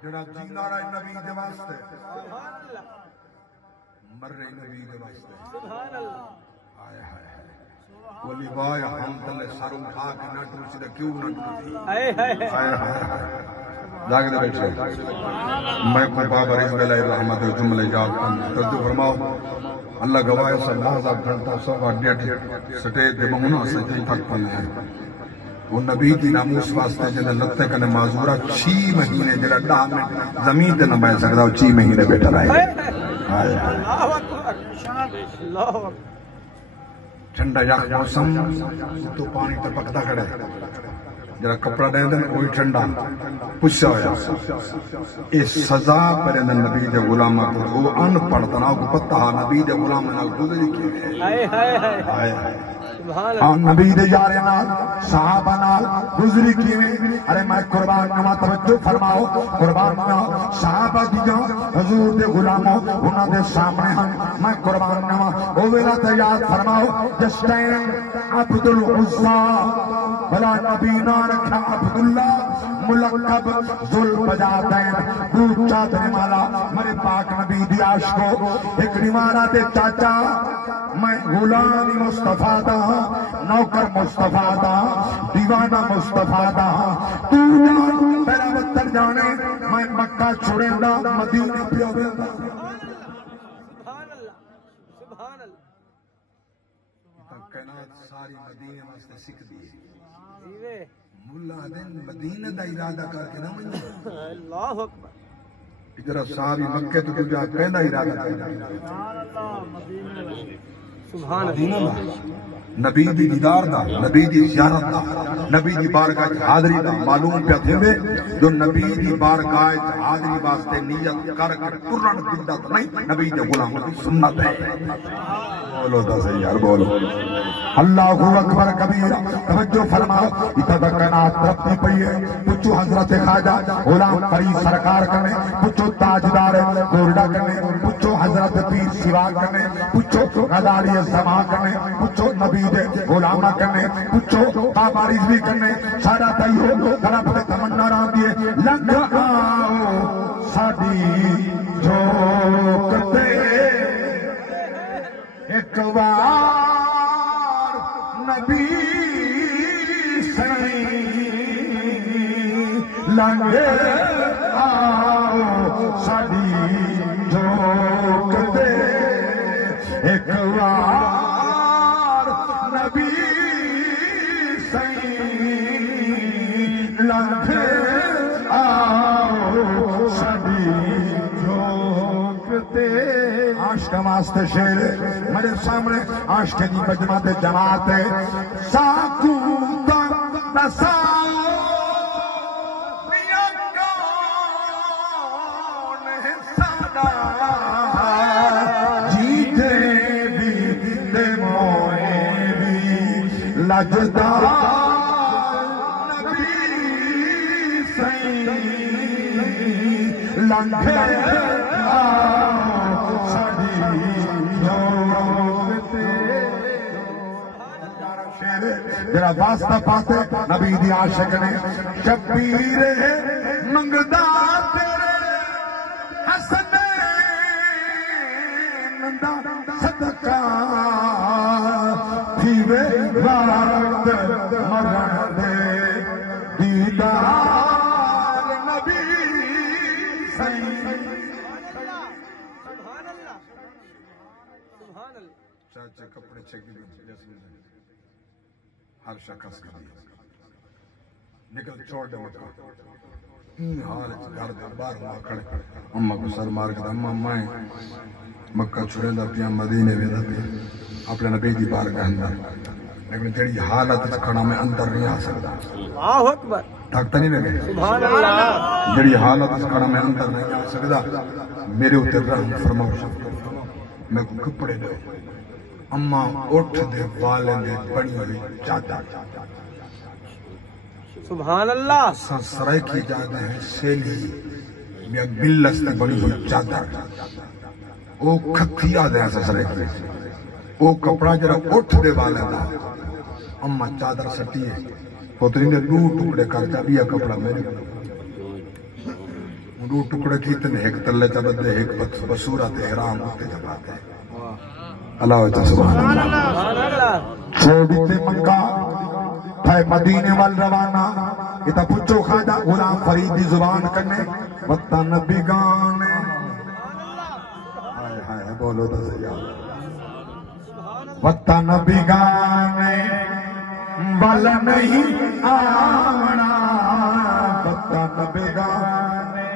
جڑا جینا رہا نبی دے واسطے مر رہی نبی دے واسطے آئے ہائے ولی بائے ہم تلے سر اٹھا کے نہ ٹوسی دا کیوں نہ ٹوسی آئے ہائے جاگے دے بیٹھے میں کو بابا رحم اللہ رحمت جملے جاگ ترجو فرماؤ اللہ گواہ سے لحظہ گھنٹہ سوا ڈیٹ سٹے دے مہنہ سے جی تک پلے ہیں وہ نبی کی ناموس واسطے جنہیں لگتے کنے معذورہ 6 مہینے جنہیں ڈاہ میں زمین تے نہ بیٹھ سکتا 6 مہینے بیٹھا رہے ٹھنڈا یا موسم تو پانی ٹپکتا کھڑے جنہیں کپڑا دے دیں کوئی ٹھنڈا پچھا ہویا اس سزا پر اندر نبی دے غلامہ کو وہ ان پڑھتا نا کو پتہ نبی دے غلامہ نا گزری کی نبی دے یارے نال صحابہ نال گزری کیویں ارے میں قربان نما توجہ فرماؤ قربان نما صحابہ دی جان حضور دے غلاموں انہاں دے سامنے ہن میں قربان نما او ویلا تے یاد فرماؤ جس ٹائم عبد العزا بلا نبی نہ رکھا عبداللہ ملقب ذل بجاتین دودھ چادر مالا میرے پاک نبی دی عاشقو ایک نمارا دے چاچا میں غلام مصطفیٰ دا نوکر مصطفیٰ دا دیوانہ مصطفیٰ دا تو جان میرا وطن جانے میں مکہ چھوڑے دا مدینہ پیو دا سبحان اللہ کائنات ساری مدینہ واسطے سکھ دیئے ملا دن مدینہ دا ارادہ کر کے نہ منی اللہ اکبر ادھر صحابی مکہ تو جا پہلا ارادہ کر سبحان اللہ نبی دی دیدار دا نبی دی زیارت دا نبی دی بارگاہ حاضری دا معلوم پہ تھے جو نبی دی بارگاہ حاضری واسطے نیت کر کے قرآن بدعت نہیں نبی دے غلام دی سنت ہے بولو دا سے یار بولو اللہ اکبر کبیرہ توجہ فرماؤ اتدکنات ربی پئیے پچھو حضرت خواجہ غلام فرید سرکار کرنے پچھو تاجدار گورڈا کرنے پچھو حضرت پیر سوا کرنے پچھو غزالی زمان کرنے پچھو نبی دے غلامہ کرنے پچھو بابا رضوی کرنے سارا تیو طرف سے تمنا رہا دیے لگ آؤ ساڑی جھوکتے ایک وار نبی سنی لنگے آؤ ساڑی جھوکتے ایک وار نبی سنی لنگے آؤ ساڑی جھوکتے عاشق واسطے شیر میرے سامنے عاشق کی بجمات جماعت ہے ساکو دا نساؤ میاں کون ہے سادا جیتے بھی دے موئے بھی لجدار نبی سئی لنگے جڑا واسطہ پاتے نبی دی عاشق نے شبیر منگدا تیرے حسنین دا صدقہ تھی وے وقت مرن دے دیدار نبی سبحان اللہ سبحان اللہ چاچے کپڑے چکی ہر شخص کا نکل چھوڑ دے مکہ حال گھر دے باہر ماں کھڑے اماں کو سر مار کے اماں مائیں مکہ چھوڑے دا پیا مدینے میں دا پیا اپنے نبی دی بار کا اندر لیکن جڑی حالت کھڑا میں اندر نہیں آ سکتا اللہ اکبر ڈاکٹر نہیں لگے سبحان اللہ جڑی حالت کھڑا میں اندر نہیں آ سکتا میرے اوتے رحم فرماؤ میں کو کپڑے دے اماں اٹھ دے والے دے بڑی ہوئی چادر سبحان اللہ سرائے کی جاتے ہیں سیلی یا بلس نے بڑی ہوئی چادر او کھتی آدھے ہیں سرائے کی او کپڑا جرا اٹھ دے والے دا اماں چادر سٹی ہے پوتری نے دو ٹکڑے کر جا بیا کپڑا میرے دو ٹکڑے کیتنے ایک تلے چبت دے ایک بصورت احرام ہوتے جباتے ہیں اللہ وجہ سبحان اللہ سبحان اللہ چھوڑی تے مکہ تھے مدینے وال روانہ اتا پچھو خاجہ غلام فرید دی زبان کرنے وطن بگانے ہائے ہائے بولو دا سیاد وطن بگانے وال نہیں آنا وطن بگانے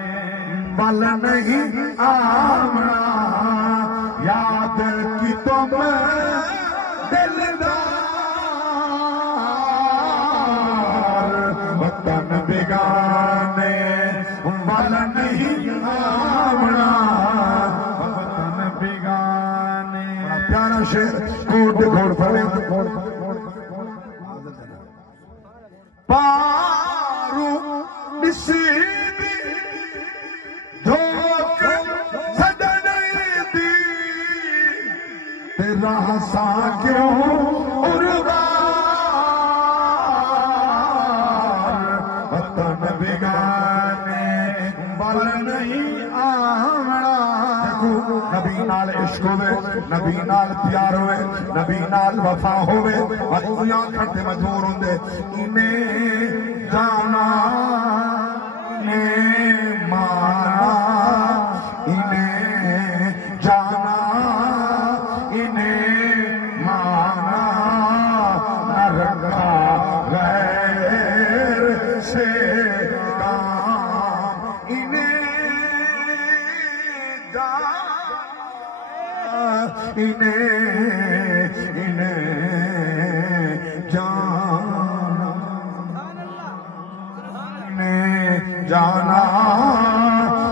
وال نہیں آنا یاد کی تم دلدار وطن بگانے وال نہیں آنا وطن بگانے پیارا شیر کوٹ گھوڑ پڑے پارو نصیبی دھوک سجنی دی تیرا ہسا کیوں اروار وطن بگانے بل نہیں آمنا دیکھو نبی نال عشق ہوئے نبی نال پیار ہوئے نبی نال وفا ہوئے اور دنیا کھڑتے مجبور ہوں دے انہیں جانا انہیں مانا انہیں جانا انہیں مانا نہ رکھا غیر سے کام انہیں جانا انہیں جانا انہیں جانا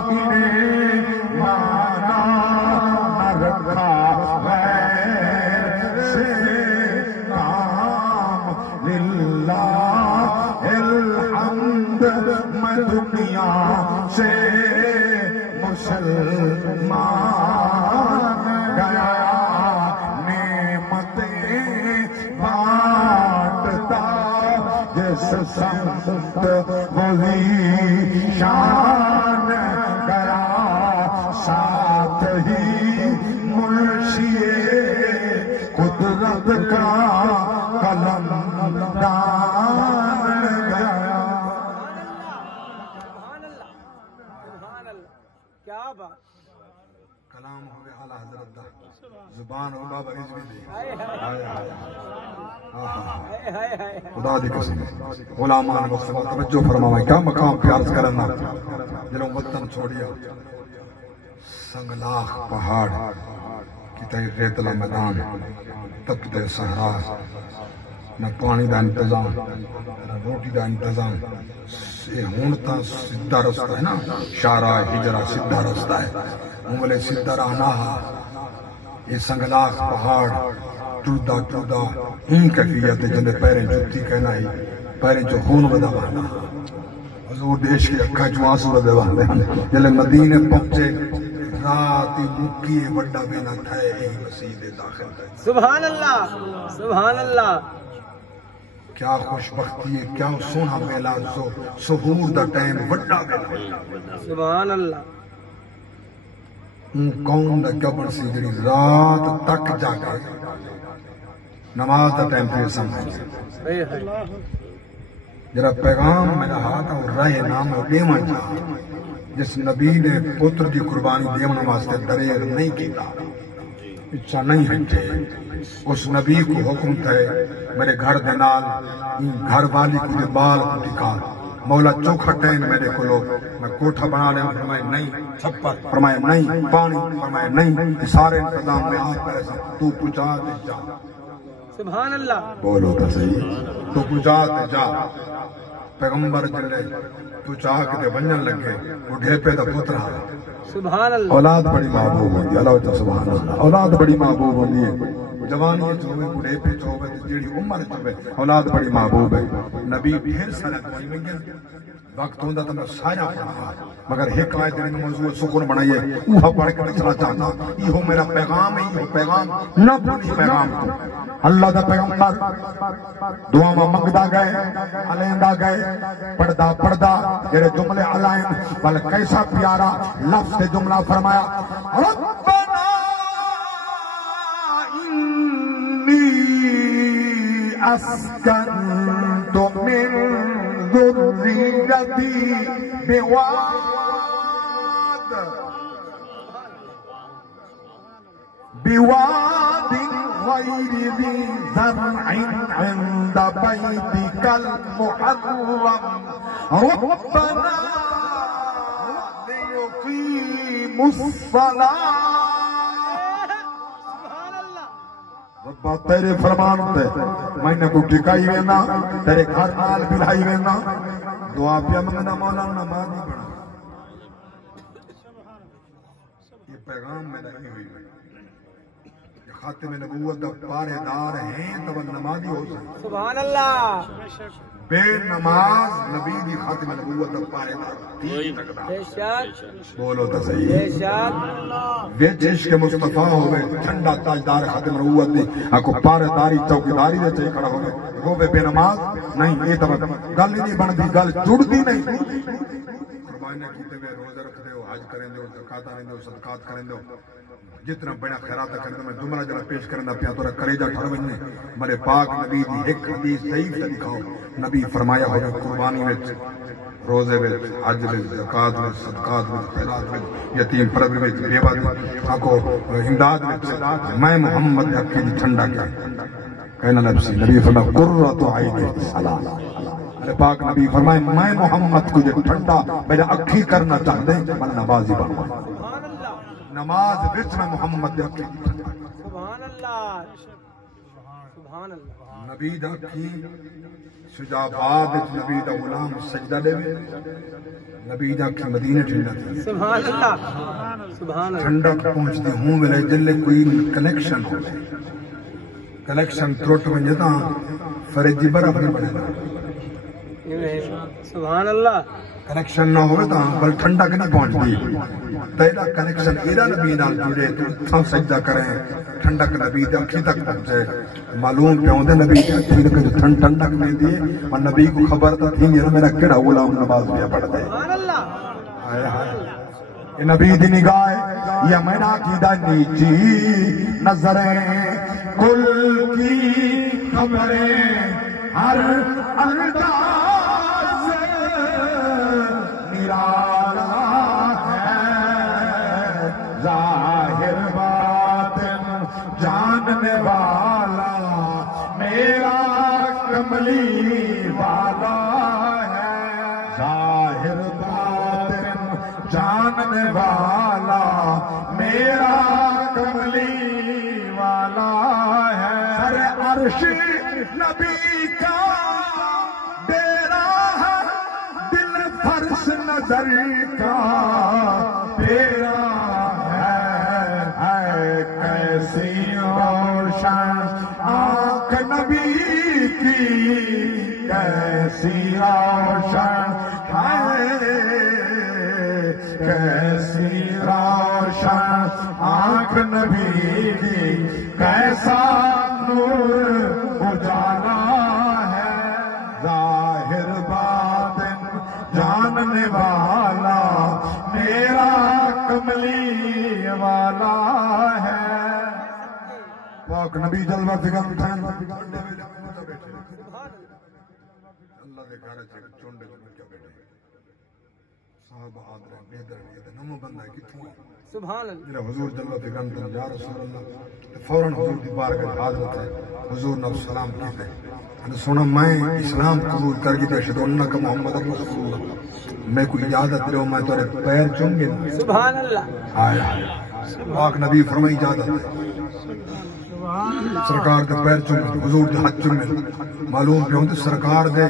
انہیں مانا نہ رکھا غیر سے کام للہ الحمد میں دنیا سے مسلمان گیا نعمتیں بانٹتا جس سمت وہی شان گیا ساتھ ہی منشی قدرت کا قلم دان گیا سبحان اللہ سبحان اللہ کیا بات کلام ہوئے اعلی حضرت دا زبان ہو بابا رضوی دے ہائے ہائے ہائے ہائے ہائے ہائے خدا دی قسم غلامان مصطفیٰ توجہ فرماوائے کیا مقام پہ عرض کرنا جنہوں وطن چھوڑیا سنگلاخ پہاڑ کی تہی ریتلا میدان تپتے صحرا نہ پانی دا انتظام نہ روٹی دا انتظام ہونتا سدھا رستہ ہے نا شارع ہجرہ سدھا رستہ ہے انگلے سدھا رہنا یہ سنگلاخ پہاڑ ٹردہ ٹردہ ہی کیفیت ہے جنہیں پیریں جتی کہنا ہی پیریں جو خون ودا بانا حضور دیش کی اکھا جو آنسو ودا بانے جلے مدینے پہنچے راتی مکی وڈا بینا تھے ہی مسیح داخل ہے سبحان اللہ سبحان اللہ کیا خوشبختی ہے کیا سونا میلان سحور دا ٹائم وڈا بینا سبحان اللہ قوم دا قبر سی جڑی رات تک جاگے نماز دا ٹائم پہ سمجھے جرا پیغام میرا ہاتھ اور رائے نام اور دیوان جا جس نبی نے پتر دی قربانی دیوان واسطے دریغ نہیں کیتا اچھا نہیں ہٹے اس نبی کو حکم تھے میرے گھر دے نال گھر والی کو دے بال کو ٹکا مولا چوکھا ٹین میرے کو لو میں کوٹھا بنا لے فرمائے نہیں چھپر فرمائے نہیں پانی فرمائے نہیں سارے انتظام میں آپ پر ایسا تو پچا دے جا سبحان اللہ بولو تو صحیح تو پچا دے جا پیغمبر جلے تو چاہ کے دے بنجن لگے وہ ڈھیپے دا پترہ سبحان اللہ اولاد بڑی محبوب ہوندی اللہ تعالی سبحان اللہ اولاد بڑی محبوب ہوندی ہے جوانی چوے بڑھے پہ چوے جیڑی عمر چوے اولاد بڑی محبوب ہے نبی ڈھیر سارے کوئی میں وقت ہوندا تو میں سایہ پڑھا مگر ایک آیت نے موضوع سکون بنائیے وہ پڑھ کے چلا چاہتا یہ میرا پیغام ہے یہ پیغام نہ بھولی پیغام اللہ دا پیغمبر دعا میں منگدا گئے علیندا گئے پڑھدا جڑے جملے علائن بل کیسا پیارا لفظ جملہ فرمایا ربنا انی اسکنت من ذریتی بواد غير ذي زرع عند بيتك المحرم ربنا ليقيموا الصلاة ربا تیرے فرمان تے میں نے کو ٹکائی وینا تیرے گھر نال بلائی وینا دعا پیا منگنا مولا نماز نہیں پڑھا یہ پیغام میں نہیں ہوئی خاتم نبوت دا پارے دار ہیں تو نمازی ہو سکتے سبحان اللہ بے نماز نبی دی خاتم نبوت دا پارے دار بے شک بولو تو صحیح بے شک وے عشق مصطفیٰ ہوئے ٹھنڈا تاجدار خاتم نبوت دی آکو پارے داری چوکیداری دے چاہی کھڑا ہوئے وہ بے نماز نہیں یہ تو گل ہی نہیں بن دی گل جڑتی نہیں قربانیاں کیتے ہوئے روزہ رکھ دے ہو حج کریں دے ہو زکات آنے دے ہو صدقات کریں دے ہو جتنا بڑا خیرات کریں دے میں جملہ جڑا پیش کریں دے پیا تو کریجہ ٹھڑ بننے میرے پاک نبی دی ایک حدیث صحیح سے دکھاؤ نبی فرمایا ہوگا قربانی میں روزے میں حج میں زکات میں صدقات میں خیرات میں یتیم پرور میں بیوہ میں آکو امداد میں محمد حقی دی ٹھنڈا کیا کہنا نبسی نبی فرمایا قرۃ عین الصلاۃ میرے پاک نبی فرمائے میں محمد کو جو ٹھنڈا میرے اکھی کرنا چاہتے ہیں میں نمازی بنوا نماز وچ میں محمد حقی سبحان اللہ سبحان اللہ نبی دا کی شجاعت نبی دا غلام سجدہ دے نبی دا کی مدینہ ٹھنڈا تھی سبحان اللہ سبحان اللہ ٹھنڈا پہنچتے ہوں میرے دل کوئی کنیکشن ہو کنیکشن ترٹ میں جتا فرجی برف نہیں بنے سبحان اللہ کنیکشن نہ ہوئے تا بل ٹھنڈا کہ نہیں پہنچتی تیرا کنیکشن ایرا نبی نال جڑے تو سجدہ کریں ٹھنڈک نبی دے اکھی تک پہنچے معلوم پہ ہوندے نبی دے اکھی تک ٹھنڈک نہیں دیے اور نبی کو خبر تا تھی میرا کیڑا غلام نماز پہ پڑھ دے سبحان اللہ ہائے ہائے یہ نبی دی نگاہ یا مینا کی دا نیچی نظریں کل کی خبریں ہر انداز نرالا ہے ظاہر باطن جاننے والا میرا کملی والا ہے ظاہر باطن جاننے والا میرا کملی والا ہے سر عرش نبی کا ڈیرا ہے دل فرش نظر کا پیرا ہے کیسی روشن آنکھ نبی کی کیسی روشن ہے کیسی روشن آنکھ نبی کی کیسا نور اجالا ہے ظاہر باطن جاننے والا میرا کملی والا ہے پاک نبی جلوہ فکر اللہ دے گھر چونڈے کیا بیٹھے صحابہ آدھر بیدر نمو بندہ کتوں ہے سبحان اللہ میرا حضور جلوہ فکر یا رسول اللہ فوراً حضور دی بارگاہ حاضرت ہے حضور نے سلام کیتے ہیں سونا میں اسلام قبول کر گئی اشہد انک محمد رسول اللہ میں کوئی اجازت لو میں تورے پیر چوم گے سبحان اللہ آیا پاک نبی فرمائی اجازت ہے سرکار دے پیر چوم حضور دے ہاتھ چوم معلوم پہ ہوندے سرکار دے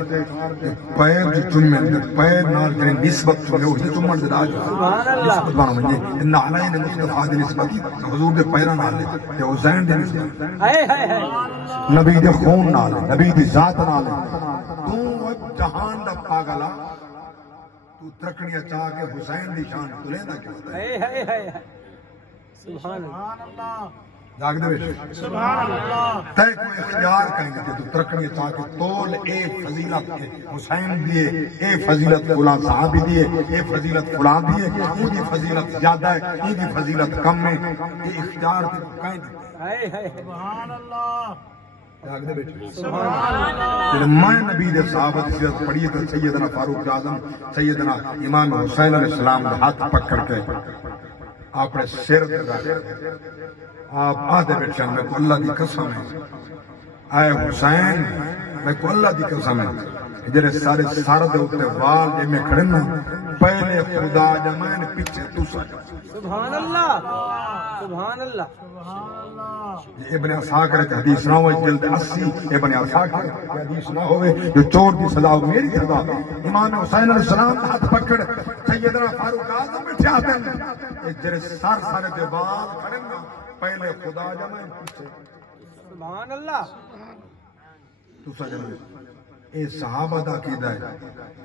پیر جو چوم پیر نال جڑی نسبت چوم وہ چومن دے راج سبحان اللہ سبحان اللہ ان علیہ مصطفی دی نسبت حضور دے پیراں نال تے حسین دی نسبت ہائے ہائے ہائے نبی دے خون نال نبی دی ذات نال تو جہان دا پاگلا تو ترکڑیاں چاہ کے حسین دی شان تو لینا کیا ہوتا ہے ہائے ہائے ہائے سبحان اللہ جاگ دے بیٹھے سبحان اللہ تے کوئی اختیار کہیں گے تو ترکڑیاں چاہ کے تول اے فضیلت حسین دیے اے فضیلت فلان صحابی دیے اے فضیلت فلان دیے یہ دی فضیلت زیادہ ہے یہ دی فضیلت کم ہے یہ اختیار کہیں دیتے ہائے ہائے سبحان اللہ جاگ دے بیٹھے سبحان اللہ میں نبی دے صحابہ کی سیرت پڑھی تو سیدنا فاروق اعظم سیدنا امام حسین علیہ السلام دا ہاتھ پکڑ کے اپنے سر آپ آدھے بیٹھے میں کو اللہ دی قسم ہے اے حسین میں کو اللہ دی قسم ہے جڑے سارے سارے دے اوپر وال جے میں کھڑے نا پہلے خدا جمائن پیچھے تو سبحان اللہ سبحان اللہ ابن عساکر کی حدیث نہ ہوئے جلد 80 ابن عساکر کی حدیث نہ ہوئے جو چور کی سزا ہو میری سزا امام حسین علیہ السلام ہاتھ پکڑ سیدنا فاروق اعظم بیٹھے آتے ہیں جڑے سارے دے وال کھڑے نا پہلے خدا جمائن پیچھے سبحان اللہ تو سجن اے صحابہ دا عقیدہ ہے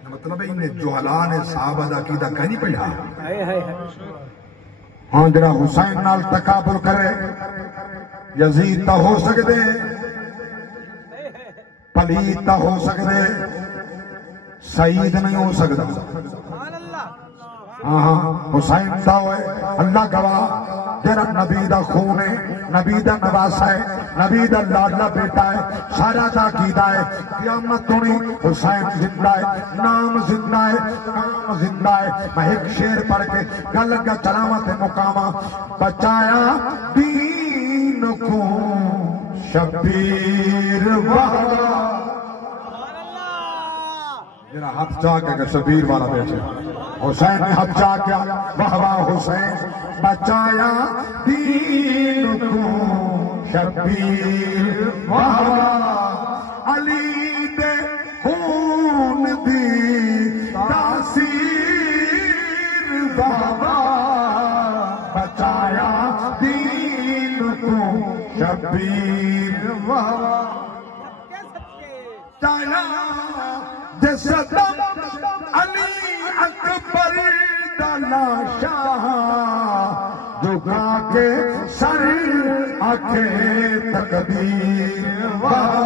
مطلب انہیں جوہلا نے صحابہ دا عقیدہ کہیں نہیں پڑھا ہائے ہائے ہاں جڑا حسین نال تقابل کرے یزید تا ہو سکدے پلید تا ہو سکدے سعید نہیں ہو سکدا سبحان اللہ ہاں حسین دا ہوئے اللہ گواہ جڑا نبی دا خون ہے نبی دا نواسا ہے نبی دا لاڈلا بیٹا ہے سارا دا عقیدہ ہے قیامت ہونی حسین زندہ ہے نام زندہ ہے کام زندہ ہے میں ایک شعر پڑھ کے گل کا چلامت مقامہ بچایا دین کو شبیر وہاں جنہا ہاتھ چاہ کے شبیر والا بیٹھے حسین نے ہاتھ چاہ کیا واہ واہ حسین بچایا دین کو شبیر واہ واہ علی دے خون دی تاثیر واہ واہ بچایا دین کو شبیر واہ واہ چایا جسدم علی اکبر دلا شاہ جھکا کے سر آنکھے تقدیر سبحان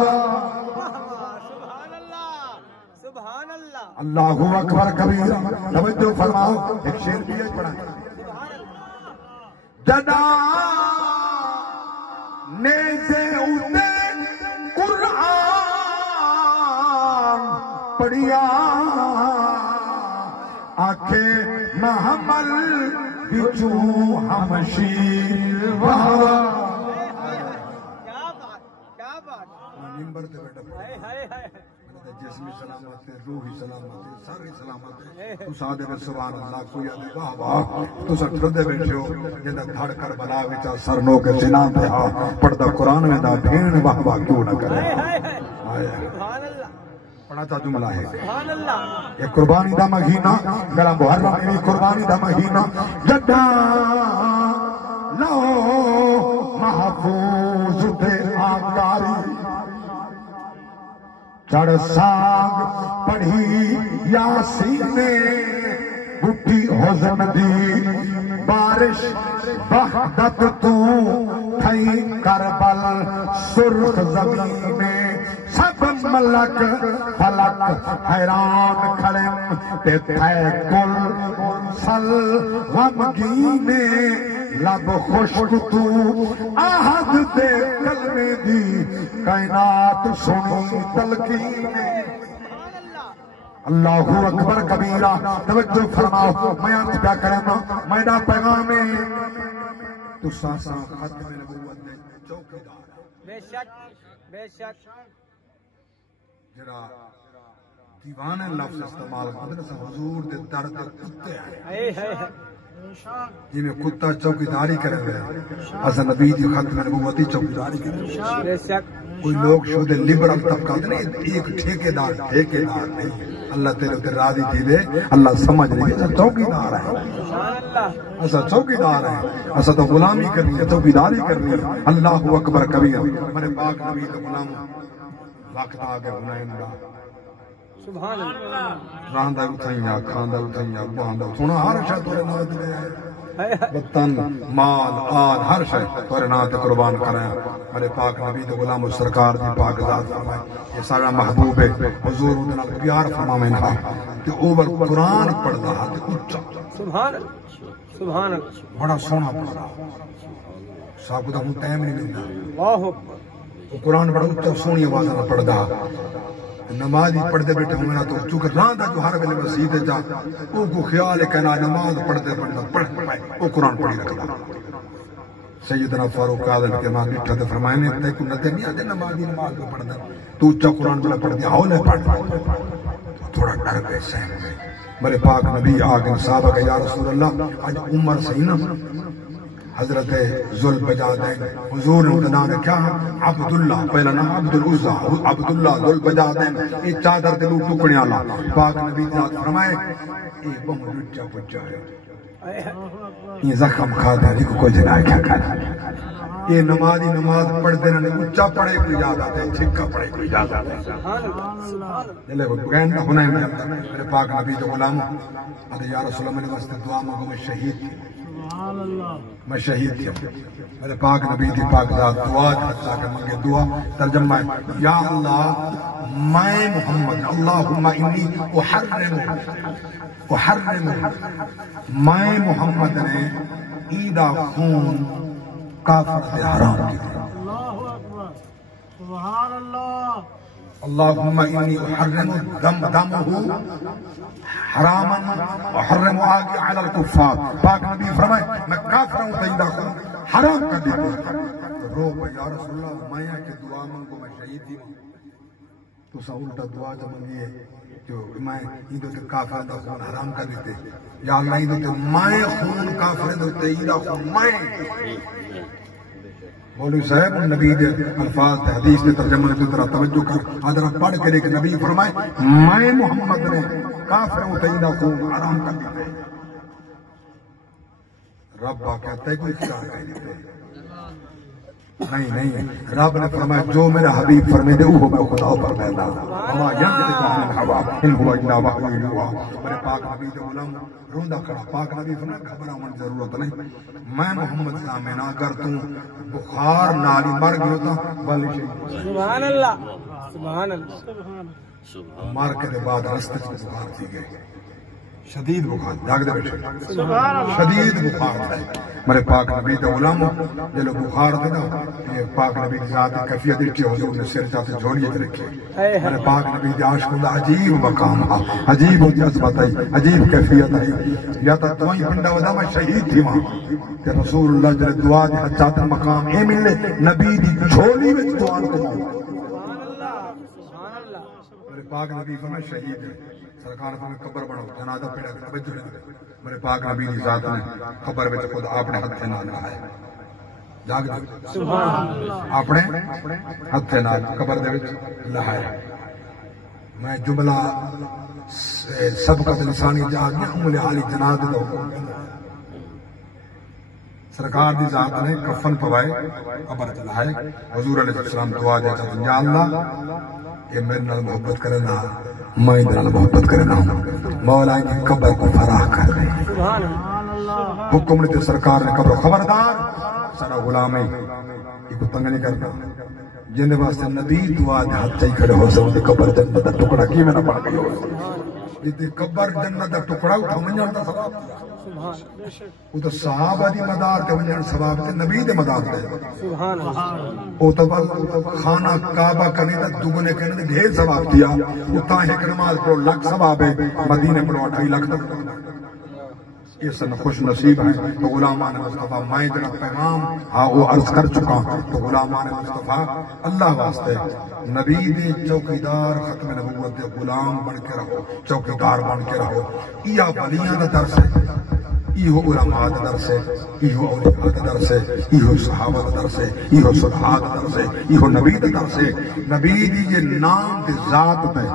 اللہ سبحان اللہ اللہ اکبر کبیرہ توجہ فرماؤ ایک شعر بھی ہے پڑھا جدا نیزے اتے قرآن پڑھیا آنکھیں نہ حمل بچو ہم شیر واہ کیا بات کیا بات نمبر تے بیٹا ہائے ہائے ہائے جسمی سلامت ہے روحی سلامت ہے ساری سلامت ہے تو سادے میں سبحان اللہ کوئی آدھے واہ واہ تو سٹھر دے بیٹھے ہو جنہ دھڑ کر بلا وچا سرنوں کے سنان پہ پڑھتا قرآن میں دا بھین واہ واہ کیوں نہ کرے سبحان اللہ پڑھا تھا جملہ ہے سبحان اللہ یہ قربانی دا مہینہ گلا محرم میں قربانی دا مہینہ جدا لو محفوظ دے آکاری چڑھ سانگ پڑھی یاسین بٹھی حزن دی بارش وحدت تو تھئی کربل سرخ زمین میں سب ملک فلک حیران کھڑے تے تھے کل سل غمگینے لب خشک تو آہد دے کلمے دی کائنات سنی تلقینے اللہ اکبر کبیرہ توجہ فرماؤ میں عرض کیا کرنا میرا پیغام ہے تو ساسا ختم نبوت دے چوکیدار بے شک بے شک جرا دیوان لفظ استعمال کرتے ہیں حضور دے درد کتے ہیں جی میں کتا چوکیداری کرے ہوئے اصلا نبی دی ختم نبوتی چوکیداری کرے ہوئے بے شک کوئی لوگ شود لبرل طبقہ نہیں ایک ٹھیکیدار نہیں اللہ تیرے تے راضی تھی دے اللہ سمجھ رہی ہے چوکیدار ہے ایسا چوکیدار ہے ایسا تو غلامی کرنی ہے چوکیداری کرنی ہے اللہ اکبر کبیر میرے پاک نبی کا غلام وقت آگے غلام دا سبحان اللہ راندہ اٹھائیاں کھاندہ اٹھائیاں باندہ سونا ہر شاہ تورے نات دے وطن مال آل ہر شاہ تورے نات قربان کریں میرے پاک نبی دے غلام و سرکار دی پاک ذات فرمائے یہ سارا محبوب ہے حضور ادنا پیار فرمائے تھا کہ اوور قرآن پڑھ رہا تھا اچھا سبحان اللہ سبحان اللہ بڑا سونا پڑھ رہا صاحب کو تو ہم ٹائم نہیں ملتا اللہ اکبر وہ قرآن بڑا اچھا سونی آواز نہ پڑھ رہا نماز ہی پڑھتے بیٹھے ہوں نا تو چونکہ راندہ جو ہر ویلے مسجد جا وہ کو خیال ہے کہنا نماز پڑھتے پڑھ پائے وہ قرآن پڑھی رکھتا سیدنا فاروق اعظم کے ماں بیٹھا تھے فرمائے نے تے کو نظر نہیں آتے نماز میں پڑھنا تو اچھا قرآن بلا پڑھ دیا ہولے پڑھ تھوڑا ڈر گئے سہم میں میرے پاک نبی آگے صحابہ کہ یا رسول اللہ آج عمر صحیح نا حضرت ذوالبجادین حضور نے نام کیا عبداللہ پہلا نام عبدالعزہ عبداللہ ذوالبجادین یہ چادر دلو ٹکڑیاں لا پاک نبی ذات فرمائے ایک بہت رچا پچا ہے یہ زخم کھاتا ہے کوئی جنائے کیا کرنا یہ نمازی نماز پڑھ دینا نہیں اچھا پڑھے کوئی یاد آتا ہے چھکا پڑھے کوئی یاد آتا ہے جلے وہ گینڈا ہونا ہے میرے پاک نبی تو غلام یا رسول اللہ میرے واسطے دعا مانگو میں شہید تھی میں شہید تھی میرے پاک نبی دی پاک ذات دعا کرتا کہ مانگے دعا ترجمہ ہے یا اللہ میں محمد اللہم انی احرم میں محمد نے عیدہ خون کافر سے حرام کی اللہ اکبر سبحان اللہ اللہم انی احرم دمہ حراما احرم آگے علی الکفار پاک نبی فرمائے میں کافر ہوں عیدہ خون حرام کر دیتے رو پہ یا رسول اللہ میں کہ دعا مانگو میں شہید تھی تو سا الٹا دعا جب منگیے جو میں ایدو تے کافر دا خون حرام کر دیتے یا اللہ ایدو تے میں خون کافر دا تے ایدہ خون میں مولوی صاحب نبی دے الفاظ دے حدیث دے ترجمہ نے طرح توجہ کر آدھرہ پڑھ کے لے کہ نبی فرمائے میں محمد نے کافر دا تے ایدہ خون حرام کر دیتے رب کہتا ہے کوئی اختیار کر دیتے نہیں رب نے فرمایا جو میرا حبیب فرمائے دے وہ میں خدا فرمائے دا اللہ ينطق عن الهوى ان هو الا وحی یوحی میرے پاک نبی دے غلام روندا کھڑا پاک نبی فرمایا گھبراؤ من ضرورت نہیں میں محمد سامنے نہ کر توں بخار نالی مر گیا تھا والی شہید سبحان اللہ سبحان اللہ مار کے بعد رستے سے بخار تھی گئے شدید بخار جاگ دے بیٹھے شدید بخار تھا میرے پاک نبی دے غلام جلو بخار تھے نا یہ پاک نبی کی ذات کیفیت کی حضور نے سر جاتے جھولیے کے رکھے میرے پاک نبی دے عاشقوں دا عجیب مقام ہے عجیب جذبت ہے عجیب کیفیت ہے یا تو توئی پنڈا ودا میں شہید تھی وہاں کہ رسول اللہ جل دعا دے حجات مقام اے ملے نبی دی جھولی وچ دعا کو سبحان اللہ میرے پاک نبی فرمائے شہید ہے سرکار کو قبر بناؤ جنازہ پڑھا کر توجہ میرے پاک نبی دی ذات نے قبر وچ خود اپنے ہاتھ نال لائے جاگ سبحان اللہ اپنے ہاتھ نال قبر دے وچ لائے میں جملہ سبقت لسانی جاگ نے ام علی جنازہ دا حکم سرکار دی ذات نے کفن پوائے قبر تے لائے حضور علیہ السلام دعا دے کہ یا اللہ کہ میرے نال محبت کرنا میں میرے نال محبت کرنا مولا کی قبر کو فراہ کر دے سبحان اللہ حکم نے سرکار نے قبر خبردار سارا غلام ہے یہ کو تنگ نہیں کرنا جن واسطے نبی دعا دے ہاتھ چاہی کھڑے ہو سکتے قبر جنت دا ٹکڑا کی میں نہ پڑ گئی ہو یہ قبر جنت دا ٹکڑا اٹھا منجان دا ثواب وہ تو صحابہ دی مدار تے منجان ثواب تے نبی دے مدار تے سبحان اللہ وہ تو خانہ کعبہ کرنے تک دوگنے کہنے دے ڈھیر ثواب دیا وہ تاں ایک نماز پڑھو لاکھ ثواب ہے مدینے پڑھو 2.5 لاکھ تک یہ سن خوش نصیب ہیں تو غلامان مصطفیٰ میں جناب پیغام ہاں وہ عرض کر چکا تو غلامان مصطفیٰ اللہ واسطے نبی دے چوکیدار ختم نبوت دے غلام بن کے رہو چوکیدار بن کے رہو یہ ولیاں دا درس ہے یہ علماء دا درس ہے یہ اولیاء دا درس ہے یہ صحابہ دا درس ہے یہ صلحاء دا درس ہے یہ نبی دا درس ہے نبی دی یہ نام دے ذات پہ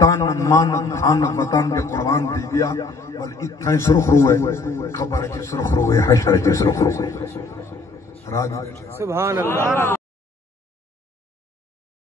تن من دھن وطن کے قربان دی گیا بل اتھائی سرخ روئے خبر ہے کہ سرخ روئے حشر ہے کہ سرخ روئے سبحان اللہ